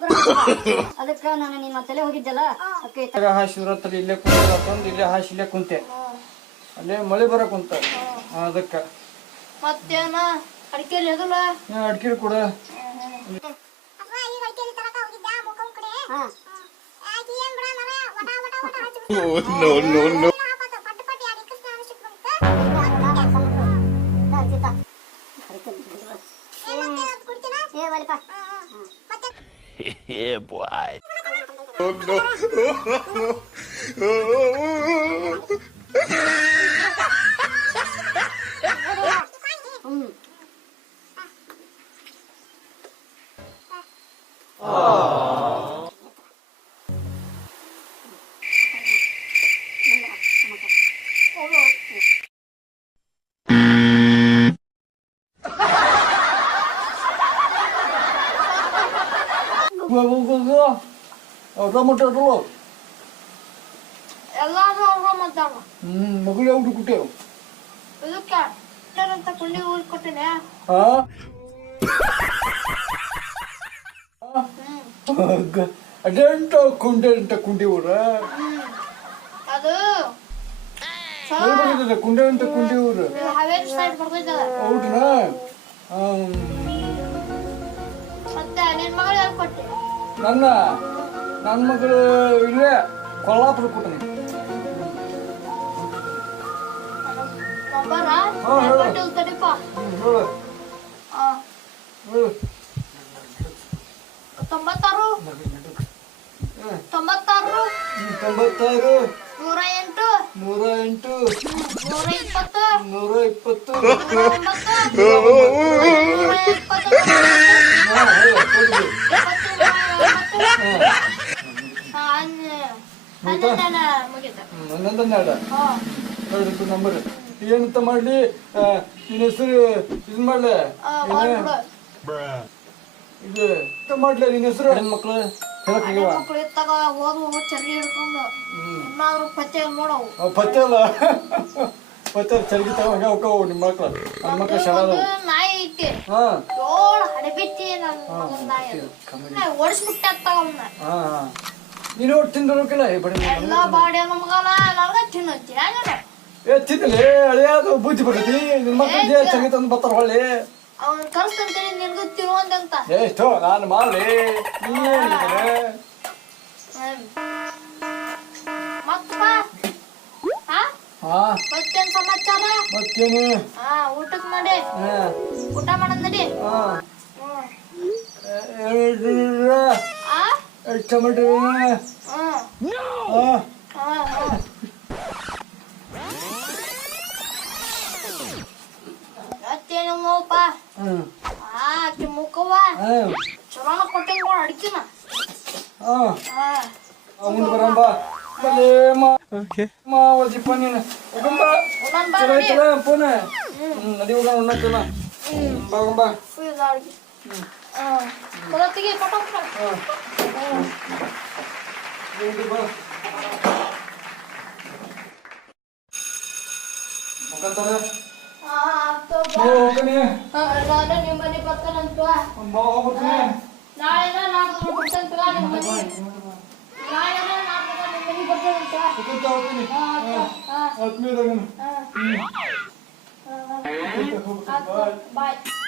ಅದಕ್ಕ ನಾನು ನಿಮ್ಮ ತಲೆ ಹೋಗಿದ್ದಲ್ಲ? ಅದಕ್ಕೆ ಜಾಗ ಹಾಸಿದ್ರ ತಲೆ ಇಲ್ಲೇ ಕುಂತ ಇಲ್ಲೇ ಹಾಸಿ ಇಲ್ಲೇ ಕುಂತೆ. ಅಲ್ಲೇ ಮಳೆ ಬರ ಕುಂತ. ಅದಕ್ಕ. ಮತ್ತೇನ? ಅಡಿಕೆ ಎದಲ್ಲ? ಅಡ್ಕಿರಿ ಕೂಡ. ನೋ ಏ yeah, boy. Oh no! Oh, oh, oh, oh, oh. oh. Tomato ಅದಲ್ಲ ಎಲ್ಲಾರು ಅವ್ರ ಮದ್ದಾವ ಹ್ಮ್ ಮಗಳು ಯಾವ್ದು ಕುಟ್ಟೆವು ಇದಕ್ಕ ಅಂತ ಕುಂಡಿ ಊರ್ ಕೊಟ್ಟಿನಿ. ಅಡೆಂಟ ಕುಂಡೆ ಅಂತ ಕುಂಡಿ ಊರ ಅದು. ಬರ್ತಿದೆ ಕುಂಡೆ ಅಂತ ಕುಂಡಿ ಊರು ಹೌದನಾ ಮತ್ತೆ ನಿನ್ ಮಗಳು ನನ್ನ ನನ್ನ ಮಗಳು ಇಲ್ಲೇ ಕೊಲ್ಲಾಪುರ ಕೊಟ್ಟನಿ ತೊಂಬತ್ತಾರು. ತೊಂಬತ್ತಾರು ತೊಂಬತ್ತಾರು. ನೂರ ಎಂಟು ನೂರ ಎಂಟು ನೂರ ಇಪ್ಪತ್ತು ನೂರ ಇಪ್ಪತ್ತು ನೂರ ಒಂಬತ್ತು ನೂರ ಎಪ್ಪತ್ತು ಹಾ, ಹೇಳು, ಕೊಡ್ರಿ. ಹಾ, ಹನ್ನೆ- ಹನ್ನೆರಡನ ಮುಗೀತು. ಹ್ಮ್, ಹನ್ನೊಂದು ಹನ್ನೆರಡು ಹಾ. ಎರಡು ನಂಬರ್ ಏನಂತ ಮಾಡ್ಲಿ? ಆ, ನಿನ್ನ ಹೆಸರು ಇದು ಮಾಡ್ಲೆ? ಇದು ಎಂತ ಮಾಡ್ಲೆ ನಿನ್ನ ಹೆಸರು? ಹೆಣ್ಮಕ್ಳು ಮಕ್ಳು? ಇತ್ತಾಗ ಓದು ಚರ್ಗಿ ಹಿಡ್ಕೊಂಡು. ಇನ್ನಾದ್ರು ಪತ್ತೆ ನೋಡವು. ಪತ್ತೆ ಅಲ್ಲ? ಪತ್ತೆ ಚರ್ಗಿ ತಗೊಂಡ ಹೋಗವು ನಿಮ್ಮ ಮಕ್ಳು. ನನ್ನ ಮಕ್ಳು ಶಾಲಾ ನಾಯಿ ಐತಿ. ಹಾ. ಏಳು ಹಡಬಿಟ್ಟಿ ನನ್ನ ಮಗನ್ ನಾಯಿ ಅದು. ನಾಯಿ ಓಡಿಸ್ಬಿಟ್ಟೆ ತಗೊಂಡ ಹಾ ಹಾ. ನೀನು ಒಟ್ಟು ತಿಂದಿರೋಕಿಲ್ಲ ಏ ಬಡಿ ಎಲ್ಲ ಬಾಡಿ ನಮಗಲ್ಲ ನನಗ ತಿನ್ನತ್ತಿ ಹಂಗ ಏ ತಿನ್ನಲೇ ಅಳಿಯಾದ ಬುದ್ಧಿ ಬರ್ತೈತಿ. ನಿನ್ನ ಮಕ್ಳು ಚರ್ಗಿ ತಂದು ಬರ್ತಾರ ಹೊಳ್ಳಿ. ಅವ್ನ ನಿನ್ಗೂ ಏ ನಾನು ಮಾಡಲಿ. ಮತ್ತಪ್ಪ? ಹಾ? ಹಾ. ಮತ್ತೇನ್ ಸಮಾಚಾರ? ಮತ್ತೇನು? ಹಾ ಊಟಕ್ಕೆ ಊಟ ಮಾಡೋದ್ ನಡಿ ಹಾ ಟೊಮೆಟೊ ಹ್ಮ್ ಹಾ ಹಾ ಹಾ ಮತ್ತೇನು ನೋವಪ್ಪ 되게 빡빡빡. 어. 어. 여기 봐. Makan tara. Ah, to ba. Oo, kani. Ah, lalo ni mani patan to. Ang bawa ko to. Lalo na na ko patan to ni mani. Lalo na na ko ni mani patan to. Ito to to ni. Ah, ah. Atme dagan. Ah. Ah. Bye.